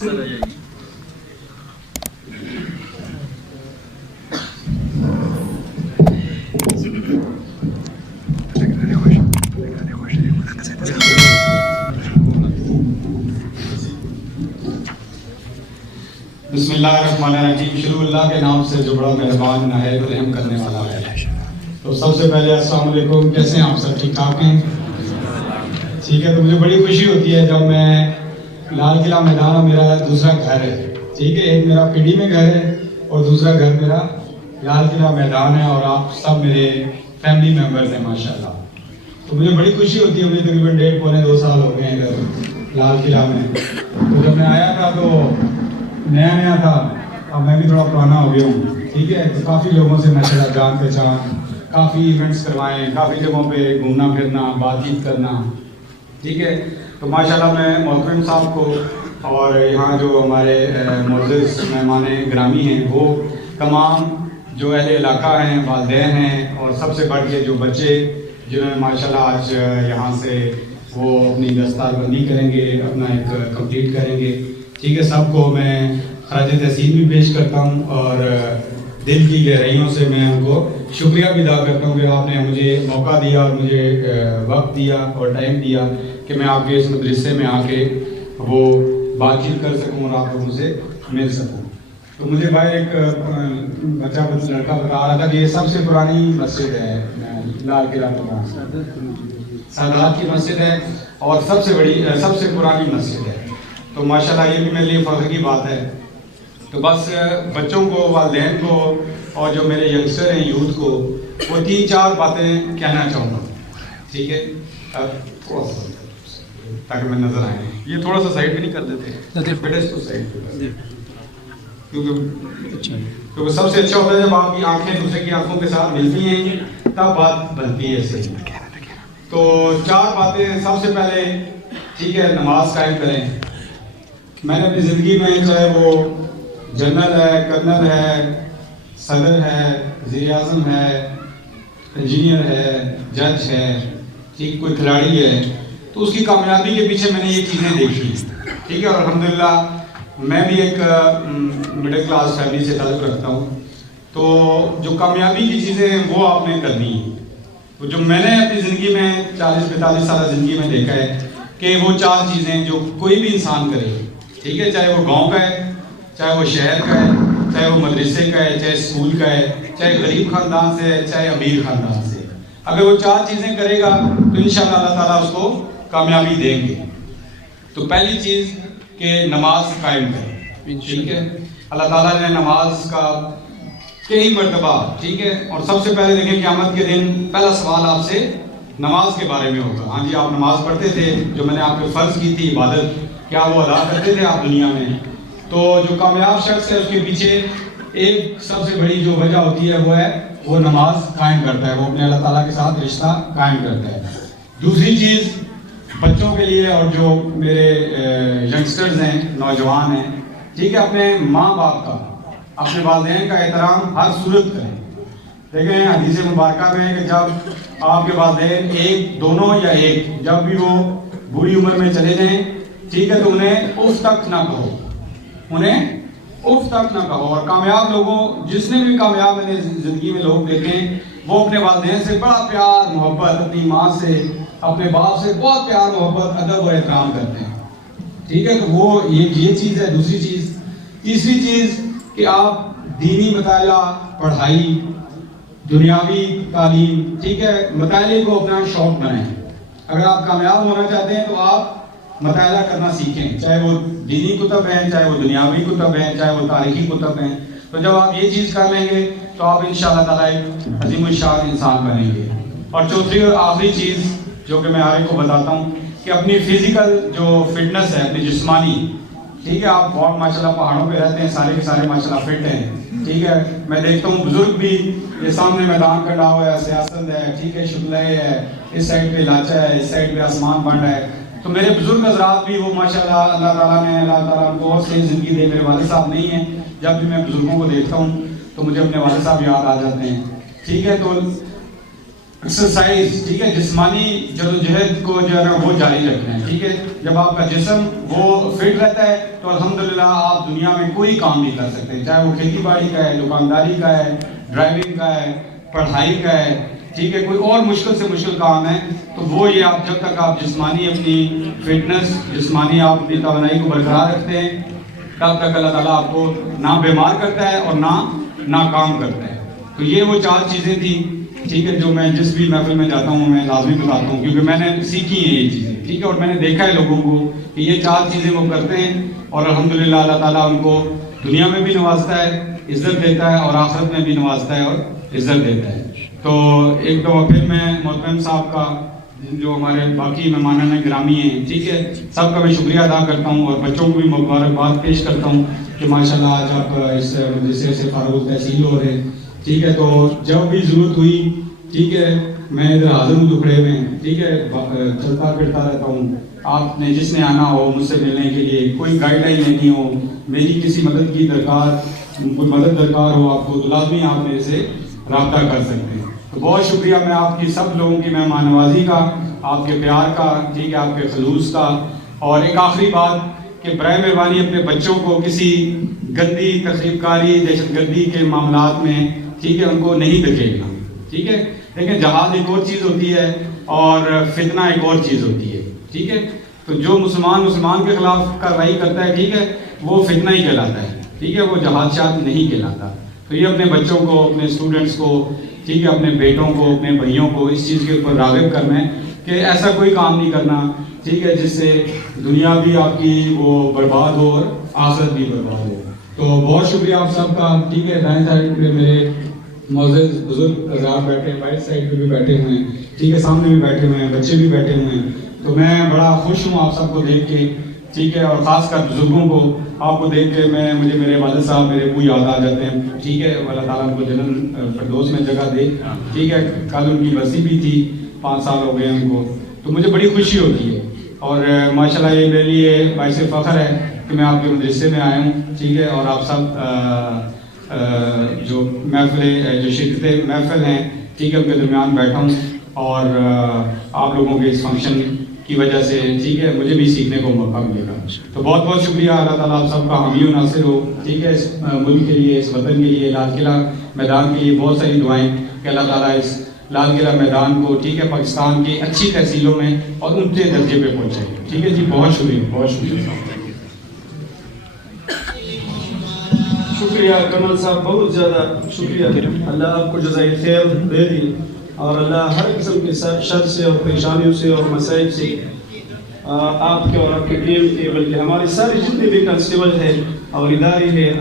بسم اللہ الرحمن الرحیم. شروع اللہ کے نام سے جو بڑا مہربان نہایت رحم کرنے والا ہے. تو سب سے پہلے السلام علیکم. کیسے ہیں آپ سب؟ ٹھیک ٹھاک ہیں؟ ٹھیک ہے. تو مجھے بڑی خوشی ہوتی ہے جب میں لال قلعہ میدان میرا دوسرا گھر ہے. ٹھیک ہے. ایک میرا پنڈی میں گھر ہے اور دوسرا گھر میرا لال قلعہ میدان ہے اور آپ سب میرے فیملی ممبرز ہیں ماشاءاللہ. تو مجھے بڑی خوشی ہوتی ہے. مجھے تقریباً 1.5-2 سال ہو گئے ہیں ادھر لال قلعہ میں. تو جب میں آیا تھا تو نیا تھا. اب میں بھی تھوڑا پرانا ہو گیا ہوں. ٹھیک ہے. تو کافی لوگوں سے ماشاءاللہ جان پہچان، کافی ایونٹس کروائے، کافی جگہوں پہ گھومنا پھرنا، بات چیت کرنا. ٹھیک ہے. تو ماشاءاللہ میں محترم صاحب کو اور یہاں جو ہمارے معزز مہمان گرامی ہیں وہ تمام جو اہل علاقہ ہیں، والدین ہیں اور سب سے بڑھ کے جو بچے جنہوں نے ماشاءاللہ آج یہاں سے وہ اپنی دستار بندی کریں گے، اپنا ایک کمپلیٹ کریں گے. ٹھیک ہے. سب کو میں خراج تحسین بھی پیش کرتا ہوں اور دل کی گہرائیوں سے میں ان کو شکریہ بھی ادا کرتا ہوں کہ آپ نے مجھے موقع دیا اور مجھے وقت دیا اور ٹائم دیا کہ میں آپ کے اس مدرسے میں آ کے وہ بات چیت کر سکوں اور آپ لوگوں سے مل سکوں. تو مجھے بھائی ایک بچہ لڑکا بتا رہا تھا کہ یہ سب سے پرانی مسجد ہے لال قلعہ میں، سادات کی مسجد ہے اور سب سے بڑی سب سے پرانی مسجد ہے. تو ماشاءاللہ یہ بھی میرے لیے فخر کی بات ہے. تو بس بچوں کو، والدین کو اور جو میرے ینگسٹر ہیں، یوتھ کو وہ 3-4 باتیں کہنا چاہوں گا. ٹھیک ہے. تاکہ میں نظر آئیں. یہ تھوڑا سا سائڈ بھی نہیں کر دیتے بیٹے اس کو سائڈ پہ، کیونکہ سب سے اچھا ہوتا ہے جب آپ کی آنکھیں دوسرے کی آنکھوں کے ساتھ ملتی ہیں تب بات بنتی ہے صحیح. تو 4 باتیں. سب سے پہلے ٹھیک ہے نماز قائم کریں. میں نے اپنی زندگی میں چاہے وہ جنرل ہے، کرنل ہے، صدر ہے، وزیر اعظم ہے، انجینئر ہے، جج ہے، ٹھیک کوئی کھلاڑی ہے، تو اس کی کامیابی کے پیچھے میں نے یہ چیزیں دیکھی. ٹھیک ہے. اور الحمدللہ میں بھی ایک مڈل کلاس فیملی سے تعلق رکھتا ہوں. تو جو کامیابی کی چیزیں ہیں وہ آپ نے کرنی ہیں. تو جو میں نے اپنی زندگی میں 40-45 سالہ زندگی میں دیکھا ہے کہ وہ 4 چیزیں جو کوئی بھی انسان کرے. ٹھیک ہے. چاہے وہ گاؤں کا ہے، چاہے وہ شہر کا ہے، چاہے وہ مدرسے کا ہے، چاہے اسکول کا ہے، چاہے غریب خاندان سے ہے، چاہے امیر خاندان سے. اگر وہ 4 چیزیں کرے گا تو انشاءاللہ اللہ تعالیٰ اس کو کامیابی دیں گے. تو پہلی چیز کہ نماز قائم کریں. ٹھیک ہے. اللہ تعالیٰ نے نماز کا کئی مرتبہ، ٹھیک ہے. اور سب سے پہلے دیکھیں قیامت کے دن پہلا سوال آپ سے نماز کے بارے میں ہوگا. ہاں جی آپ نماز پڑھتے تھے جو میں نے آپ پہ فرض کی تھی عبادت، کیا وہ ادا کرتے تھے آپ دنیا میں؟ تو جو کامیاب شخص ہے اس کے پیچھے ایک سب سے بڑی جو وجہ ہوتی ہے وہ نماز قائم کرتا ہے. وہ اپنے اللہ تعالیٰ کے ساتھ رشتہ قائم کرتا ہے. دوسری چیز بچوں کے لیے اور جو میرے ینگسٹرز ہیں، نوجوان ہیں، ٹھیک ہے، اپنے ماں باپ کا، اپنے والدین کا احترام ہر صورت کریں. دیکھیں حدیث مبارکہ میں ہے کہ جب آپ کے والدین ایک، دونوں یا ایک، جب بھی وہ بوڑھی عمر میں چلے جائیں، ٹھیک ہے، تو انہیں اف تک نہ کہو، انہیں اف تک نہ کہو. اور کامیاب لوگوں، جس نے بھی کامیاب میں نے زندگی میں لوگ دیکھیں، وہ اپنے والدین سے بڑا پیار محبت، اپنی ماں سے، اپنے باپ سے بہت پیار محبت، ادب اور احترام کرتے ہیں. ٹھیک ہے. تو وہ یہ چیز ہے. دوسری چیز. تیسری چیز کہ آپ دینی مطالعہ، پڑھائی، دنیاوی تعلیم، ٹھیک ہے، مطالعے کو اپنا شوق بنائیں. اگر آپ کامیاب ہونا چاہتے ہیں تو آپ مطالعہ کرنا سیکھیں، چاہے وہ دینی کتب ہیں، چاہے وہ دنیاوی کتب ہیں، چاہے وہ تاریخی کتب ہیں. تو جب آپ یہ چیز کر لیں گے تو آپ انشاءاللہ تعالیٰ ایک عظیم الشان انسان بنیں گے. اور چوتھی اور آخری چیز جو کہ میں ہر ایک کو بتاتا ہوں کہ اپنی فزیکل جو فٹنس ہے، اپنی جسمانی، ٹھیک ہے، آپ بہت ماشاءاللہ پہاڑوں پہ رہتے ہیں، سارے کے سارے ماشاءاللہ فٹ ہیں. ٹھیک ہے. میں دیکھتا ہوں بزرگ بھی، یہ سامنے میدان کھڑا ہوا ہے، سیاست ہے، ٹھیک ہے، شبلہ ہے، اس سائڈ پہ لاچا ہے، اس سائڈ پہ آسمان بنڈ ہے. تو میرے بزرگ حضرات بھی وہ ماشاءاللہ اللہ تعالیٰ نے، اللہ تعالیٰ کو اور صحیح زندگی دے. میرے والد صاحب نہیں ہیں. جب بھی میں بزرگوں کو دیکھتا ہوں تو مجھے اپنے والد صاحب یاد آ جاتے ہیں. ٹھیک ہے. تو ایکسرسائز، ٹھیک ہے، جسمانی جدوجہد کو جو ہے نا وہ جاری رکھنا ہے، ٹھیک ہے. جب آپ کا جسم وہ فٹ رہتا ہے تو الحمدللہ آپ دنیا میں کوئی کام نہیں کر سکتے، چاہے وہ کھیتی باڑی کا ہے، دکانداری کا ہے، ڈرائیونگ کا ہے، پڑھائی کا ہے، ٹھیک ہے، کوئی اور مشکل سے مشکل کام ہے تو وہ یہ آپ جب تک آپ جسمانی اپنی فٹنس، جسمانی آپ اپنی توانائی کو برقرار رکھتے ہیں تب تک اللہ تعالیٰ آپ کو نہ بیمار کرتا ہے اور نہ ناکام کرتا ہے. تو یہ وہ 4 چیزیں تھیں، ٹھیک ہے، جو میں جس بھی محفل میں جاتا ہوں میں لازمی بتاتا ہوں کیونکہ میں نے سیکھی ہیں یہ چیزیں، ٹھیک ہے، اور میں نے دیکھا ہے لوگوں کو کہ یہ 4 چیزیں وہ کرتے ہیں اور الحمدللہ اللہ تعالیٰ ان کو دنیا میں بھی نوازتا ہے، عزت دیتا ہے، اور آخرت میں بھی نوازتا ہے اور عزت دیتا ہے. تو ایک دفعہ پھر میں محترم صاحب کا، جو ہمارے باقی مہمانان گرامی ہیں، ٹھیک ہے، سب کا میں شکریہ ادا کرتا ہوں اور بچوں کو بھی مبارکباد پیش کرتا ہوں کہ ماشاءاللہ آج آپ اس مدرسے سے فارغ التحصیل ہو رہے ہیں، ٹھیک ہے. تو جب بھی ضرورت ہوئی، ٹھیک ہے، میں ادھر حاضر ہوں دکھڑے میں، ٹھیک ہے، چلتا پھرتا رہتا ہوں. آپ نے جس نے آنا ہو مجھ سے ملنے کے لیے، کوئی گائیڈ لائن لینی ہو، میری کسی مدد کی کوئی مدد درکار ہو آپ کو، تو لازمی آپ میرے سے رابطہ کر سکتے ہیں. تو بہت شکریہ میں آپ کی سب لوگوں کی مہمان نوازی کا، آپ کے پیار کا، ٹھیک ہے، آپ کے خلوص کا. اور ایک آخری بات کہ برائے مہربانی اپنے بچوں کو کسی گندی تخریب کاری، دہشت گردی کے معاملات میں، ٹھیک ہے، ان کو نہیں دھکیلنا، ٹھیک ہے. لیکن جہاد ایک اور چیز ہوتی ہے اور فتنہ ایک اور چیز ہوتی ہے، ٹھیک ہے. تو جو مسلمان کے خلاف کارروائی کرتا ہے، ٹھیک ہے، وہ فتنہ ہی کہلاتا ہے، ٹھیک ہے، وہ جہاد شاد نہیں کہلاتا. تو یہ اپنے بچوں کو، اپنے اسٹوڈنٹس کو، ٹھیک ہے، اپنے بیٹوں کو، اپنے بھائیوں کو اس چیز کے اوپر راغب کرنا ہے کہ ایسا کوئی کام نہیں کرنا، ٹھیک ہے، جس سے دنیا بھی آپ کی وہ برباد ہو اور آخرت بھی برباد ہو. تو بہت شکریہ آپ سب کا، ٹھیک ہے. دائیں سائڈ پہ میرے معزز بزرگ حضرات بیٹھے ہیں، بائیں سائڈ پہ بھی بیٹھے ہوئے ہیں، ٹھیک ہے، سامنے بھی بیٹھے ہوئے ہیں، بچے بھی بیٹھے ہوئے ہیں. تو میں بڑا خوش ہوں آپ سب کو دیکھ کے، ٹھیک ہے، اور خاص کر بزرگوں کو آپ کو دیکھ کے مجھے میرے والد صاحب، میرے ابو یاد آ جاتے ہیں، ٹھیک ہے. اللہ تعالیٰ ان کو جنت فردوس میں جگہ دے، ٹھیک ہے. کل ان کی برسی بھی تھی، 5 سال ہو گئے ان کو، تو مجھے بڑی خوشی ہوتی ہے. اور ماشاءاللہ یہ میرے لیے باعث فخر ہے کہ میں آپ کے مدرسے میں آیا ہوں، ٹھیک ہے. اور آپ سب جو جو شرکت محفل ہیں، ٹھیک ہے، ان کے درمیان بیٹھا ہوں اور آپ لوگوں کے اس فنکشن کی وجہ سے، ٹھیک ہے، مجھے بھی سیکھنے کو موقع ملے گا. تو بہت بہت شکریہ. اللہ تعالیٰ آپ سب کا حامی و ناصر ہو، ٹھیک ہے. اس ملک کے لیے، اس وطن کے لیے، لال قلعہ میدان کے لیے بہت ساری دعائیں کہ اللہ تعالیٰ اس لال قلعہ میدان کو، ٹھیک ہے، پاکستان کی اچھی تحصیلوں میں اور اونچے درجے پہ پہنچائے، ٹھیک ہے جی. بہت شکریہ، بہت شکریہ. شکریہ کمل صاحب، بہت زیادہ شکریہ. اللہ آپ کو جزائے خیر دے دی اور اللہ ہر قسم کے شر سے اور پریشانیوں سے اور مسائل سے آپ کے اور آپ کے ٹیم کے، بلکہ ہماری ساری جتنے بھی کنسٹیبل ہیں اور ادارے ہیں،